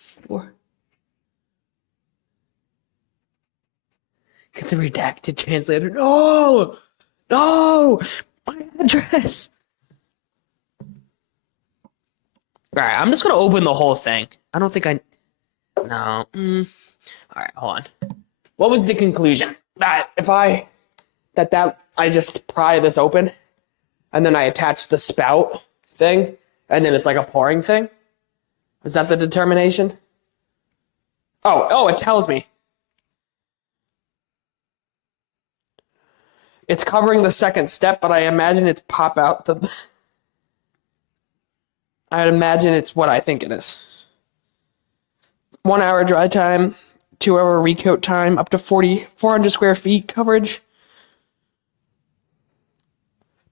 4. Get the redacted translator. No! No! My address! Alright, I'm just gonna open the whole thing. I don't think I... No. Alright, hold on. What was the conclusion? That if I... I just pry this open, and then I attach the spout thing, and then it's like a pouring thing? Is that the determination? Oh, it tells me. It's covering the second step, but I imagine it's pop out the... I'd imagine it's what I think it is. 1 hour dry time, 2 hour recoat time, up to 400 square feet coverage.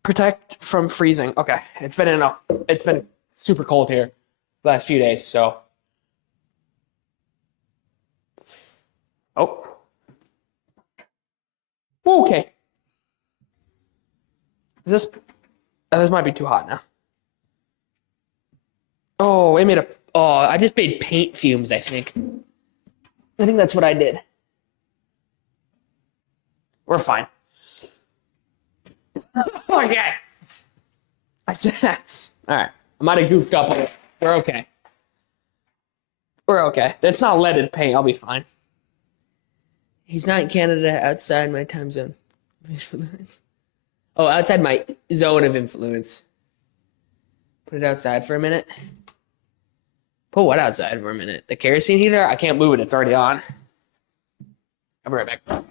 Protect from freezing. Okay, it's been super cold here the last few days, so. Oh. Okay. This might be too hot now. Oh, I just made paint fumes, I think. I think that's what I did. We're fine. Okay. I said, all right. I might have goofed up a little. We're okay. We're okay. It's not leaded paint. I'll be fine. He's not in Canada, outside my time zone. Oh, outside my zone of influence. Put it outside for a minute. Put what outside for a minute? The kerosene heater? I can't move it. It's already on. I'll be right back.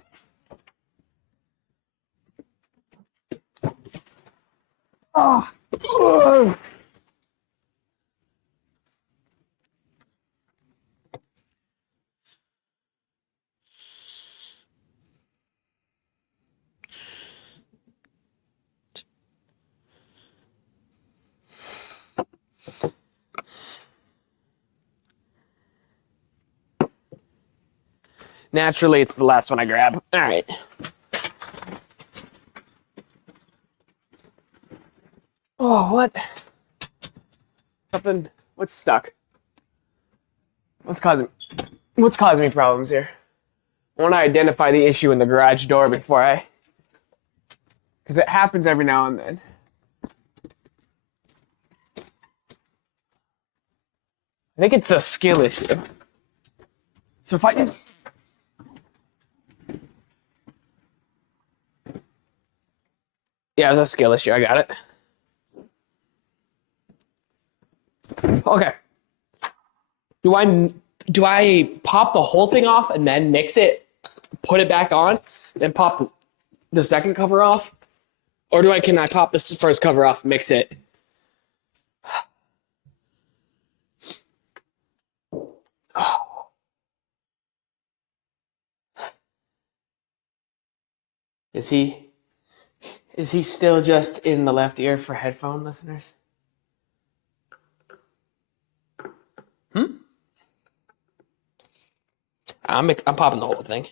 Oh. Naturally, it's the last one I grab. All right. Oh, what? What's stuck? What's causing me problems here? I want to identify the issue in the garage door because it happens every now and then. I think it's a skill issue. So if I just... Yeah, it's a skill issue. I got it. Okay. Do I pop the whole thing off and then mix it, put it back on, then pop the second cover off? Or can I pop this first cover off, mix it? Is he still just in the left ear for headphone listeners? I'm popping the whole thing.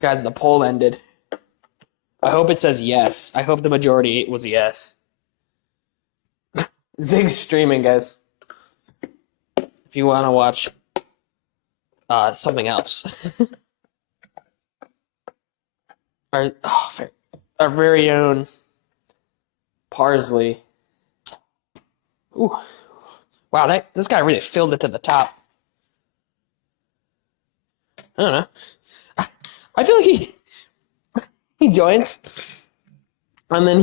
Guys, the poll ended. I hope it says yes. I hope the majority was yes. Zig's streaming, guys. If you want to watch something else. Our very own Parsley. Ooh. Wow, this guy really filled it to the top. I don't know. I feel like he joins, and then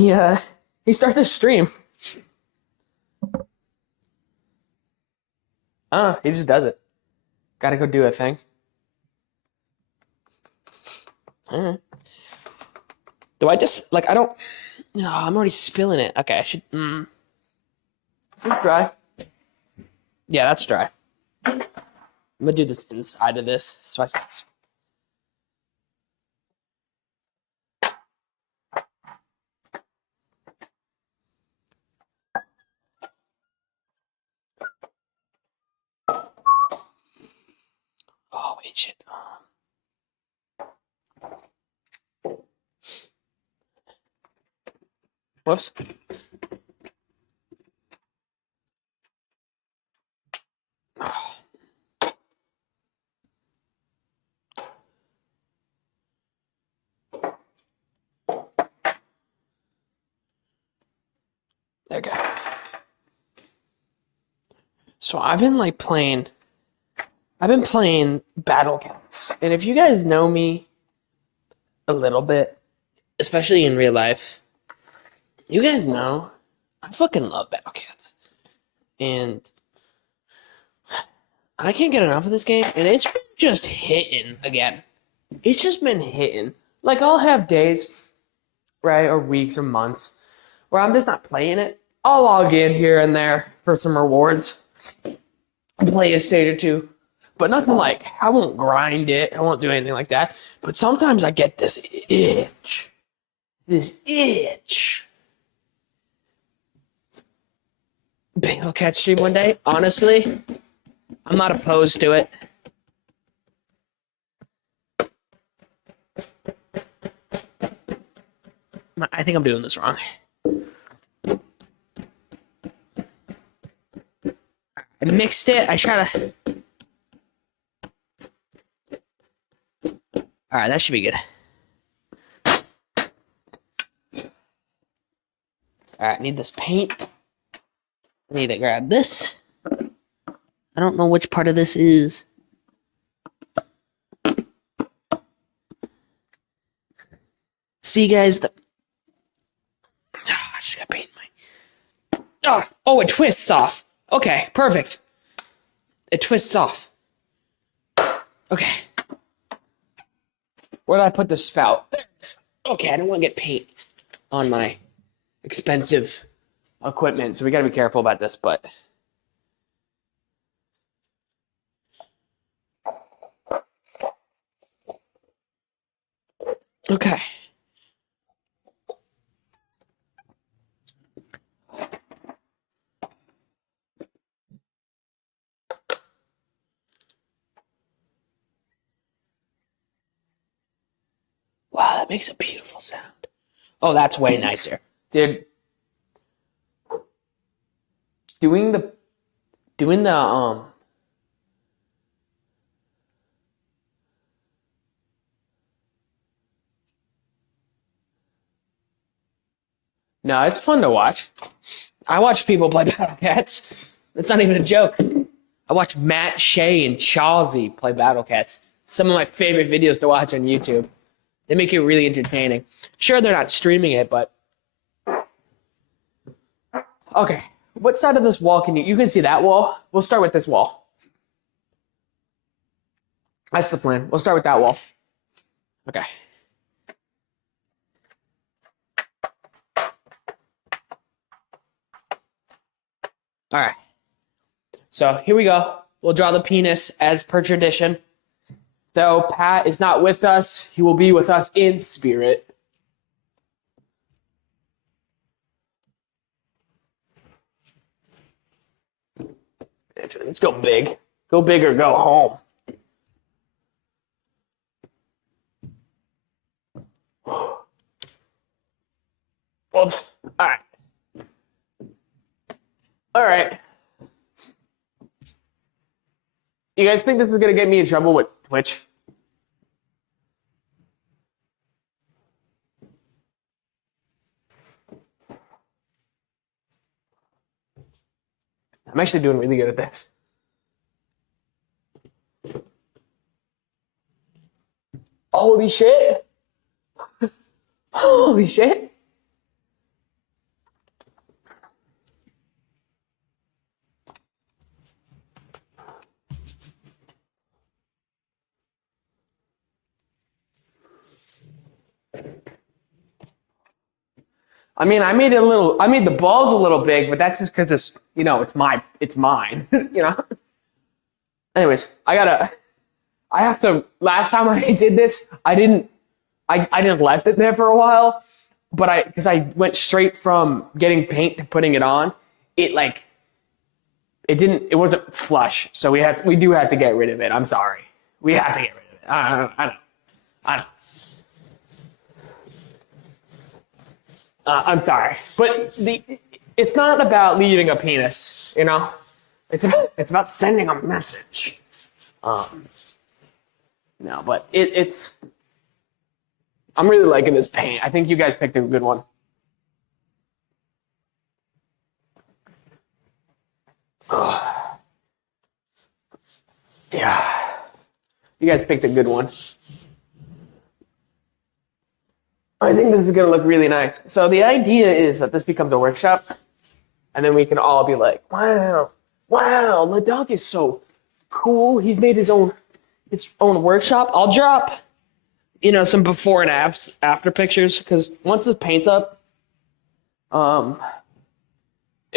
he starts to stream. I don't know. He just does it. Gotta go do a thing. Do I just I don't? No, I'm already spilling it. Okay, I should. Is this dry? Yeah, that's dry. I'm gonna do this inside of this, so I stop. Oh wait, shit. Whoops. Okay. So I've been Battle Cats. And if you guys know me a little bit, especially in real life, you guys know I fucking love Battle Cats. And I can't get enough of this game, and it's been just hitting again. It's just been hitting. Like, I'll have days, right, or weeks or months where I'm just not playing it. I'll log in here and there for some rewards, play a stage or two, but nothing like, I won't grind it. I won't do anything like that. But sometimes I get this itch. Battle Cat stream one day, honestly, I'm not opposed to it. I think I'm doing this wrong. I mixed it. I try to... Alright, that should be good. Alright, I need this paint. I need to grab this. I don't know which part of this is. See, guys, I just got paint in my... Oh, it twists off. Okay, perfect. It twists off. Okay. Where did I put the spout? Okay, I don't want to get paint on my expensive equipment, so we gotta be careful about this, but... Okay. Wow, that makes a beautiful sound. Oh, that's way nicer. Dude, doing the No, it's fun to watch. I watch people play Battle Cats. It's not even a joke. I watch Matt, Shay, and Chawsey play Battle Cats. Some of my favorite videos to watch on YouTube. They make it really entertaining. Sure, they're not streaming it, but... Okay, what side of this wall can you can see that wall? We'll start with this wall. That's the plan. We'll start with that wall. Okay. All right. So here we go. We'll draw the penis as per tradition. Though Pat is not with us, he will be with us in spirit. Let's go big. Go big or go home. Whoops. All right. All right. You guys think this is going to get me in trouble with Twitch? I'm actually doing really good at this. Holy shit. Holy shit. I mean, I made the balls a little big, but that's just because it's, it's mine, Anyways, last time I did this, I just left it there for a while, but because I went straight from getting paint to putting it on, it wasn't flush, so we do have to get rid of it. I'm sorry. We have to get rid of it. I know. I'm sorry, but it's not about leaving a penis, It's about sending a message. No, but it's. I'm really liking this paint. I think you guys picked a good one. Yeah. You guys picked a good one. I think this is going to look really nice. So the idea is that this becomes a workshop, and then we can all be like, wow, the dog is so cool. He's made his own workshop. I'll drop, some before and after pictures, because once the paint's up, it'll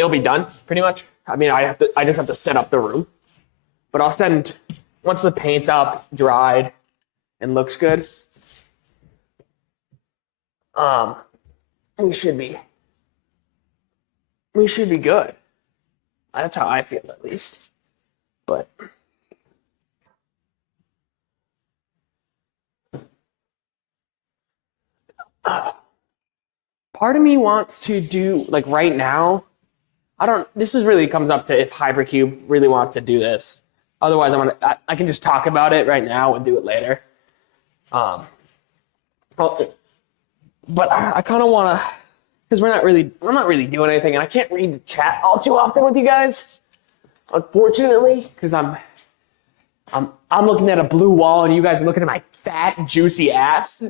be done pretty much. I mean, I just have to set up the room, but I'll send once the paint's up, dried, and looks good. We should be good. That's how I feel, at least. But part of me wants to do, like, right now. This is really comes up to if Hypercube really wants to do this. Otherwise, I can just talk about it right now and do it later. But I kind of want to, because I'm not really doing anything, and I can't read the chat all too often with you guys, unfortunately, because I'm looking at a blue wall and you guys are looking at my fat, juicy ass.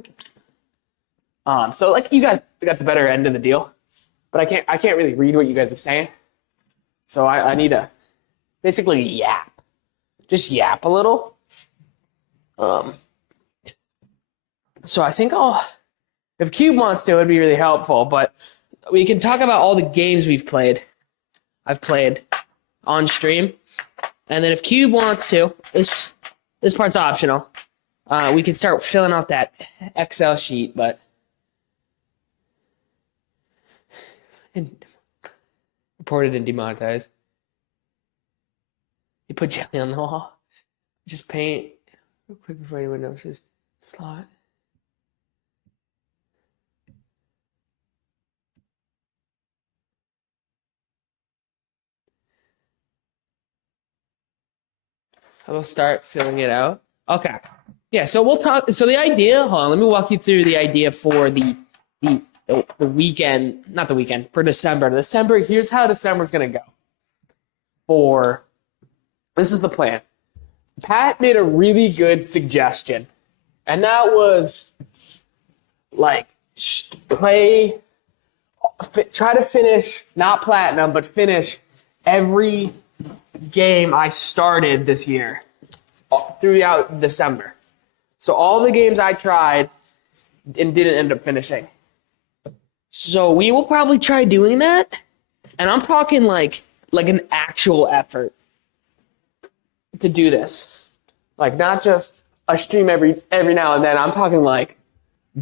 So like you guys got the better end of the deal, but I can't really read what you guys are saying. So I need to basically yap, just yap a little. So I think if Cube wants to, it'd be really helpful, but we can talk about all the games I've played on stream. And then if Cube wants to, this part's optional. We can start filling out that Excel sheet, but reported and demonetized. You put jelly on the wall. Just paint real quick before anyone notices. Slot. I will start filling it out. Okay. Yeah, so we'll talk. So the idea, hold on, let me walk you through the idea for the weekend, not the weekend, for December. December, here's how December's going to go. This is the plan. Pat made a really good suggestion, and that was like try to finish, not platinum, but finish every game I started this year throughout December. So all the games I tried and didn't end up finishing. So we will probably try doing that. And I'm talking like an actual effort to do this. Like not just a stream every now and then. I'm talking like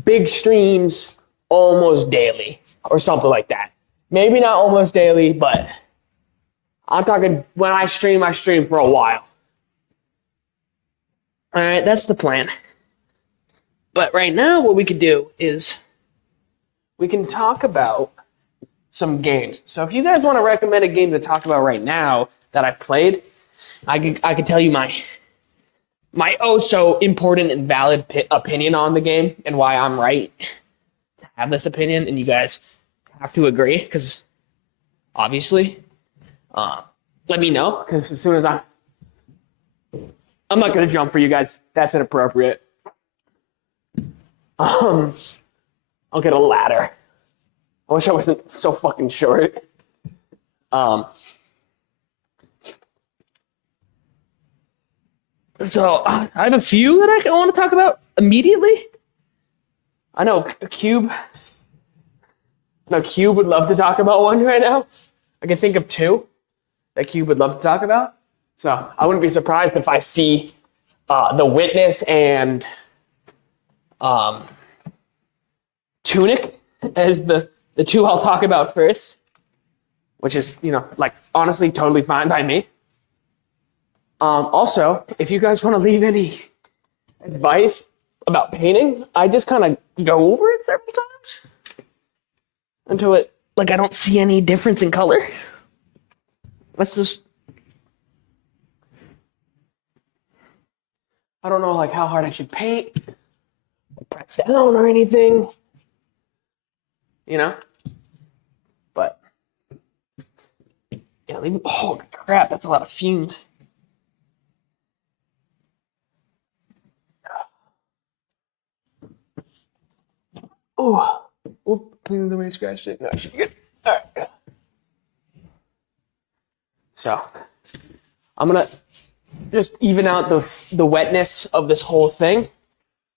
big streams almost daily or something like that. Maybe not almost daily, but I'm talking when I stream for a while. All right, that's the plan. But right now, what we could do is we can talk about some games. So if you guys want to recommend a game to talk about right now that I've played, I could tell you my oh so important and valid opinion on the game and why I'm right to have this opinion, and you guys have to agree because obviously. Let me know, because as soon as I'm not going to jump for you guys. That's inappropriate. I'll get a ladder. I wish I wasn't so fucking short. So I have a few that I want to talk about immediately. I know Cube would love to talk about one right now. I can think of two that Cube would love to talk about. So I wouldn't be surprised if I see The Witness and Tunic as the two I'll talk about first, which is, like, honestly totally fine by me. Also, if you guys want to leave any advice about painting, I just kind of go over it several times until I don't see any difference in color. Let's just, I don't know how hard I should paint, press down or anything, but let Holy crap, that's a lot of fumes. Oh, please let me scratch it. No, I should be good. All right. So, I'm gonna just even out the wetness of this whole thing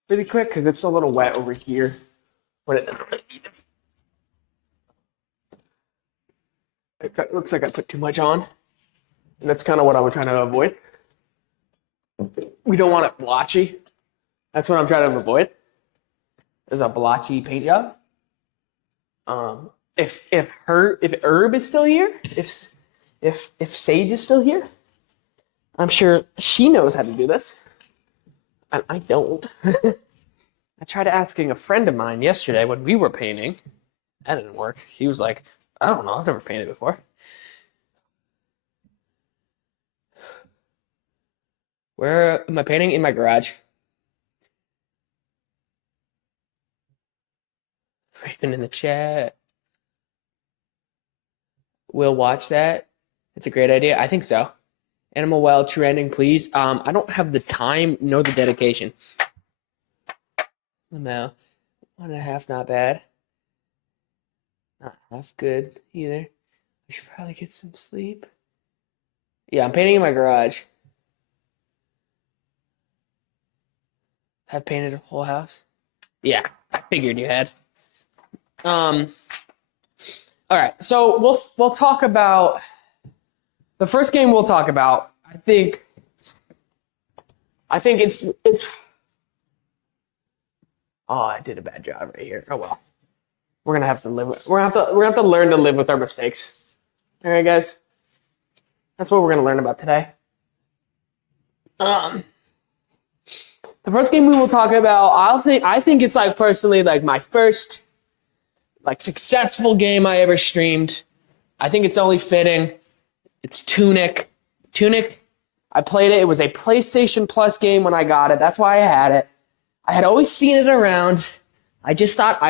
really quick because it's a little wet over here. When it looks like I put too much on, and that's kind of what I'm trying to avoid. We don't want it blotchy. That's what I'm trying to avoid. Is a blotchy paint job. If Herb is still here, if Sage is still here, I'm sure she knows how to do this, and I don't. I tried asking a friend of mine yesterday when we were painting. That didn't work. He was like, I don't know, I've never painted before. Where am I painting? In my garage. Raven in the chat. We'll watch that. It's a great idea. I think so. Animal Wild true ending, please. I don't have the time nor the dedication. No. 1.5, not bad. Not half good either. I should probably get some sleep. Yeah, I'm painting in my garage. Have painted a whole house? Yeah, I figured you had. All right, so we'll talk about the first game. We'll talk about. I think it's. Oh, I did a bad job right here. Oh well, we're gonna have to live with. We're gonna have to learn to live with our mistakes. All right, guys. That's what we're gonna learn about today. The first game we will talk about. I think it's like personally like my first like successful game I ever streamed. I think it's only fitting. It's Tunic. Tunic, I played it. It was a PlayStation Plus game when I got it. That's why I had it. I had always seen it around. I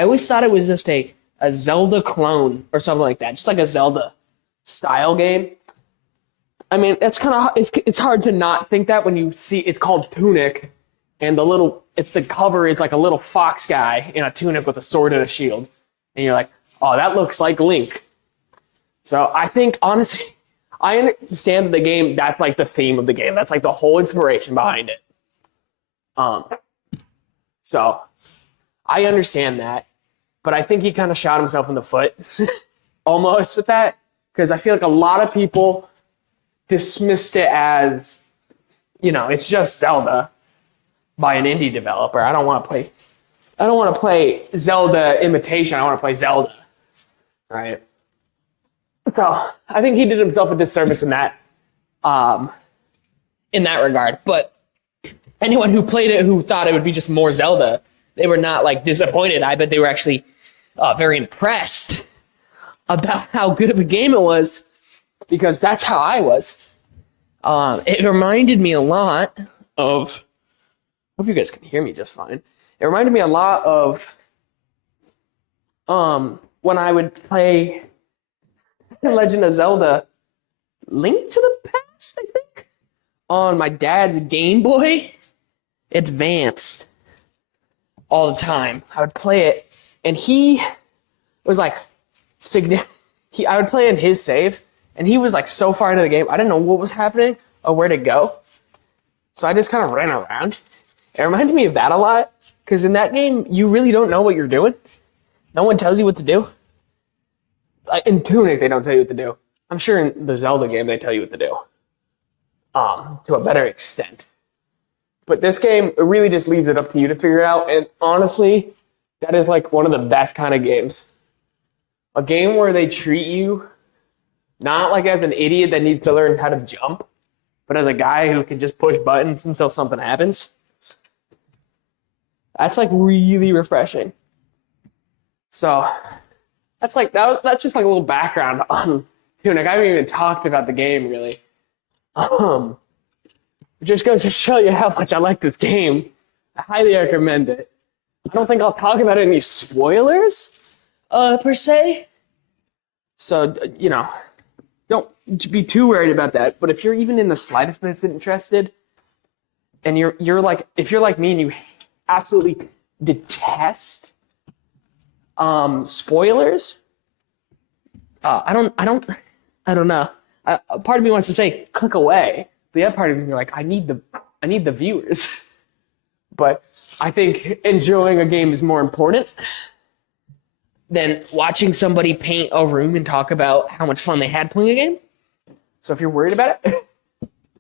always thought it was just a Zelda clone or something like that. Just like a Zelda style game. I mean, it's hard to not think that when you see it's called Tunic and the cover is like a little fox guy in a tunic with a sword and a shield. And you're like, oh, that looks like Link. So I think, honestly, I understand the game, that's like the theme of the game. That's like the whole inspiration behind it. So I understand that. But I think he kind of shot himself in the foot almost with that. Because I feel like a lot of people dismissed it as, it's just Zelda by an indie developer. I don't want to play Zelda imitation. I want to play Zelda, right? So I think he did himself a disservice in that regard. But anyone who played it who thought it would be just more Zelda, they were not like disappointed. I bet they were actually very impressed about how good of a game it was, because that's how I was. It reminded me a lot of. I hope you guys can hear me just fine. It reminded me a lot of when I would play Legend of Zelda Link to the Past, I think, on my dad's Game Boy Advanced all the time. I would play it, and he was like, I would play in his save, and he was like so far into the game, I didn't know what was happening or where to go. So I just kind of ran around. It reminded me of that a lot, because in that game, you really don't know what you're doing. No one tells you what to do. In Tunic, they don't tell you what to do. I'm sure in the Zelda game, they tell you what to do. To a better extent. But this game, it really just leaves it up to you to figure it out. And honestly, that is like one of the best kind of games. A game where they treat you not like as an idiot that needs to learn how to jump, but as a guy who can just push buttons until something happens. That's like really refreshing. So that's just like a little background on Tunic. I haven't even talked about the game really. It just goes to show you how much I like this game. I highly recommend it. I don't think I'll talk about any spoilers, per se. So, don't be too worried about that. But if you're even in the slightest bit interested, and you're like, if you're like me and you absolutely detest spoilers, I don't know. Part of me wants to say click away. The other part of me is like, I need the viewers. But I think enjoying a game is more important than watching somebody paint a room and talk about how much fun they had playing a game. So if you're worried about it,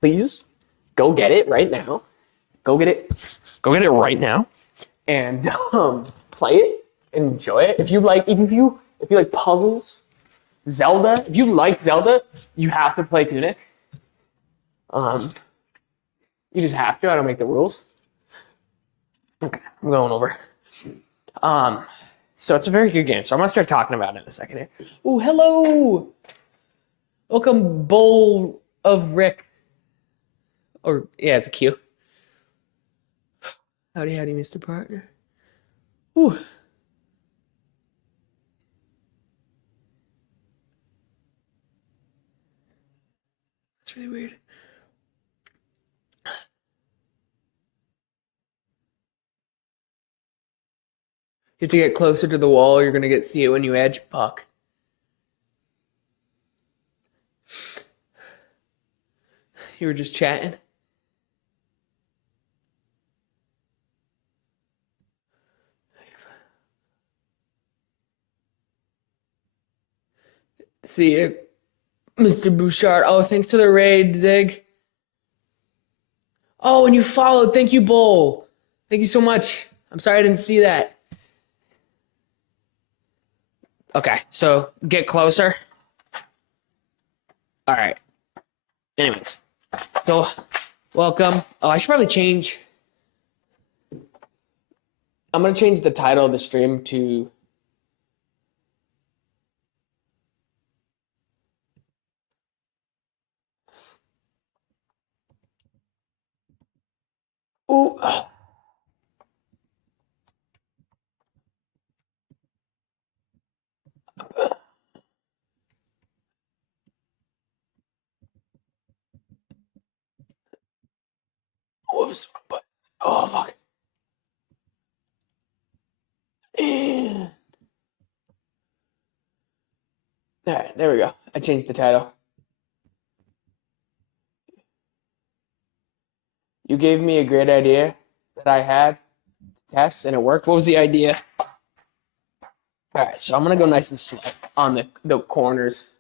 please go get it right now. Go get it right now, and play it, enjoy it. If you like puzzles, Zelda. If you like Zelda, you have to play Tunic. You just have to. I don't make the rules. Okay, I'm going over. So it's a very good game. So I'm gonna start talking about it in a second here. Oh, hello. Welcome, Bowl of Rick. Or yeah, it's a Q. Howdy, Mr. Partner. Ooh. That's really weird. You have to get closer to the wall. You're gonna see it when you edge puck. You were just chatting. See you, Mr. Bouchard. Oh, thanks for the raid, Zig. Oh, and you followed. Thank you, Bull. Thank you so much. I'm sorry I didn't see that. Okay, so get closer. All right. Anyways, so welcome. Oh, I should probably change. I'm going to change the title of the stream to ooh. Whoops. But oh fuck. And all right, there we go. I changed the title. You gave me a great idea that I had to test, and it worked. What was the idea? All right, so I'm gonna go nice and slow on the corners.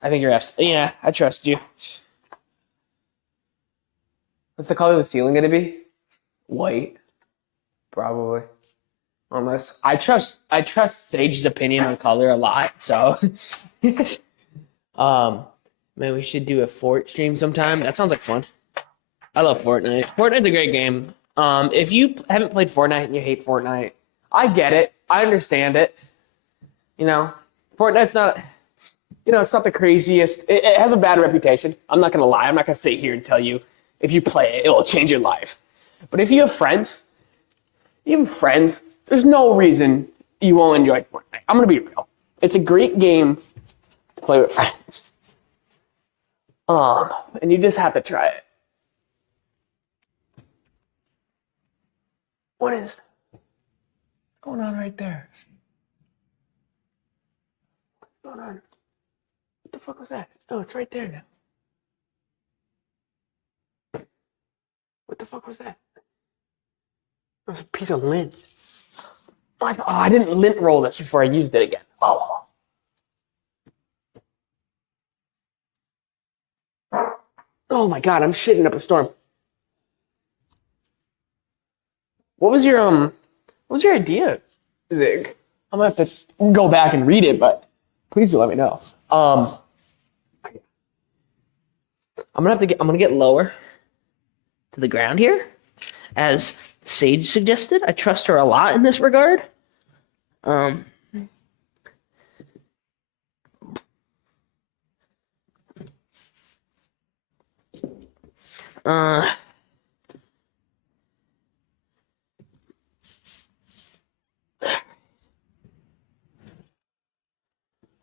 I think you're absolutely, yeah, I trust you. What's the color of the ceiling gonna be? White, probably. Unless I trust Sage's opinion on color a lot, so man, we should do a Fort stream sometime. That sounds like fun. I love Fortnite. Fortnite's a great game. If you haven't played Fortnite and you hate Fortnite, I get it. I understand it. You know, Fortnite's not, it's not the craziest. It has a bad reputation. I'm not going to lie. I'm not going to sit here and tell you if you play it, it will change your life. But if you have friends, there's no reason you won't enjoy Fortnite. I'm going to be real. It's a great game to play with friends. And you just have to try it. What is going on right there? What's going on? What the fuck was that? Oh, it's right there now. What the fuck was that? That was a piece of lint. Oh, I didn't lint roll this before I used it again. Oh. Oh my god, I'm shitting up a storm. What was your idea, Zig? I'm gonna have to go back and read it, but please do let me know. I'm gonna get lower to the ground here, as Sage suggested. I trust her a lot in this regard. I'm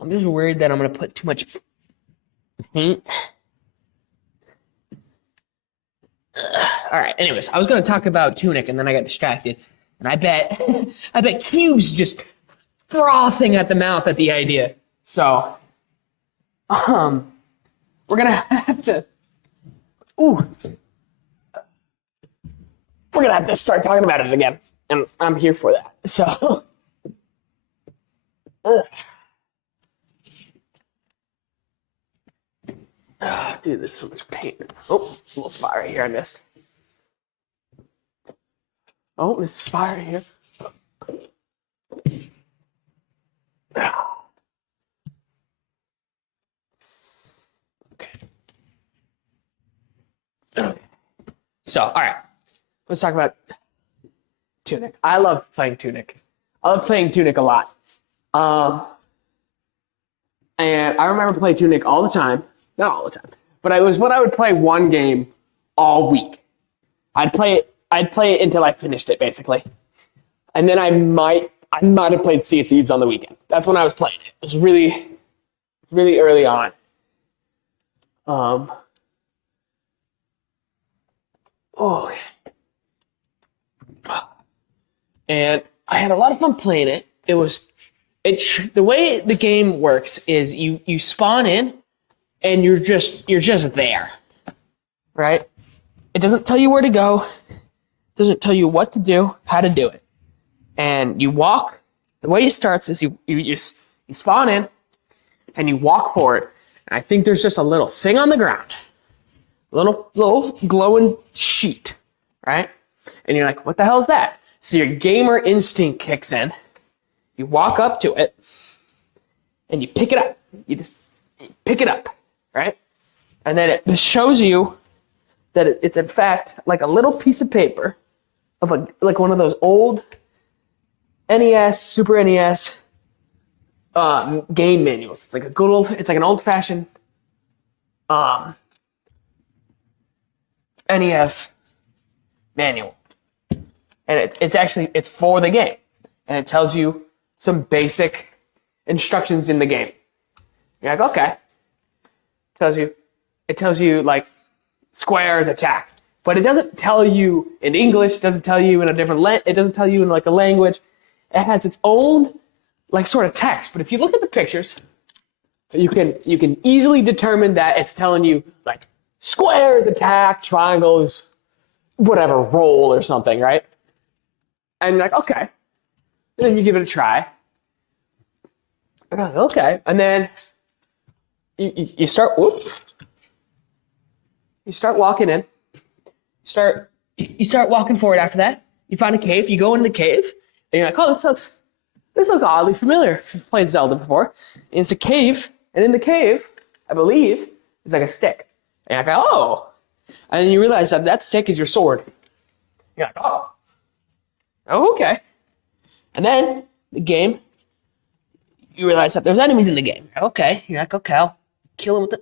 just worried that I'm gonna put too much paint. All right. Anyways, I was going to talk about Tunic, and then I got distracted. And I bet, I bet Cube's just frothing at the mouth at the idea. So, we're gonna have to. Ooh, we're gonna have to start talking about it again, and I'm here for that. So, dude, this is so much paint. Oh, there's a little spot right here I missed. Oh, missed a spot right here. Okay. So, all right, let's talk about Tunic. I love playing Tunic. I love playing Tunic a lot. And I remember playing Tunic all the time. Not all the time, but it was when I would play one game all week. I'd play it until I finished it, basically. And then I might have played Sea of Thieves on the weekend. That's when I was playing it. It was really, really early on. And I had a lot of fun playing it. The way the game works is you spawn in and you're just there, right? It doesn't tell you where to go. It doesn't tell you what to do, how to do it. And you walk. The way it starts is you spawn in and you walk forward. And I think there's just a little thing on the ground, little glowing sheet, right? And you're like, what the hell is that? So your gamer instinct kicks in. You walk up to it and you pick it up. You just pick it up, right? And then it shows you that it's in fact like a little piece of paper of like one of those old NES, Super NES game manuals. It's like an old-fashioned NES manual. And it's for the game. And it tells you some basic instructions in the game. You're like, okay. It tells you like squares attack. But it doesn't tell you in English, it doesn't tell you in a different it doesn't tell you in like a language. It has its own like sort of text. But if you look at the pictures, you can easily determine that it's telling you like squares attack, triangles, whatever, roll or something, right? And you're like, okay. And then you give it a try. Okay. And then you start walking in. You start walking forward after that. You find a cave. You go into the cave. And you're like, oh, this looks oddly familiar. If you've played Zelda before. And it's a cave. And in the cave, I believe, is like a stick. And you're like, oh. And then you realize that stick is your sword. You're like, oh, okay. And then the game, you realize that there's enemies in the game. Okay. You're like, okay, I'll kill him with the...